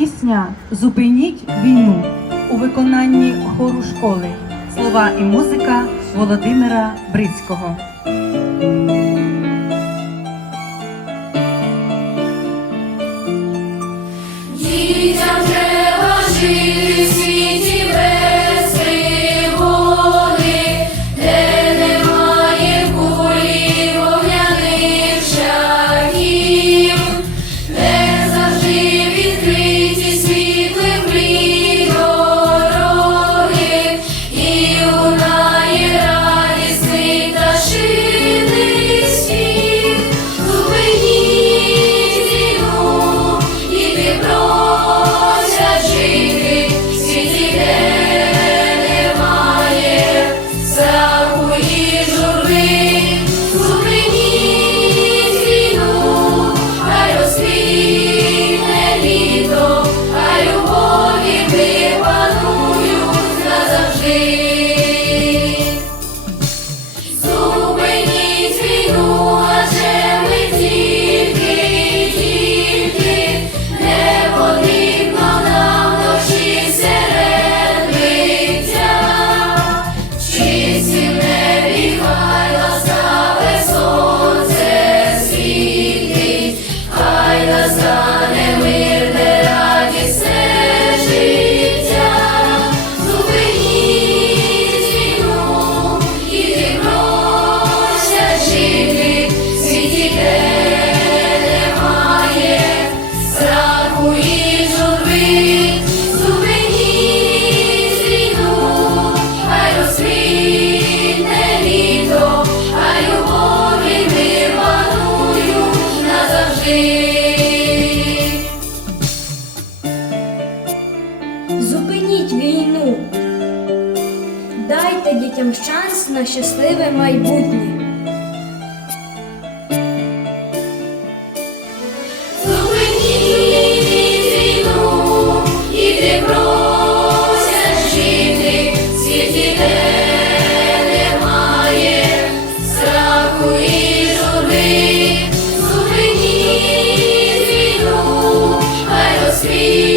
пісня Зупиніть війну у виконанні хору школи. Слова і музика Володимира Брицького. Дітям треба жити. скажи. Зупиніть війну, дайте дітям шанс на щасливе майбутнє. speak.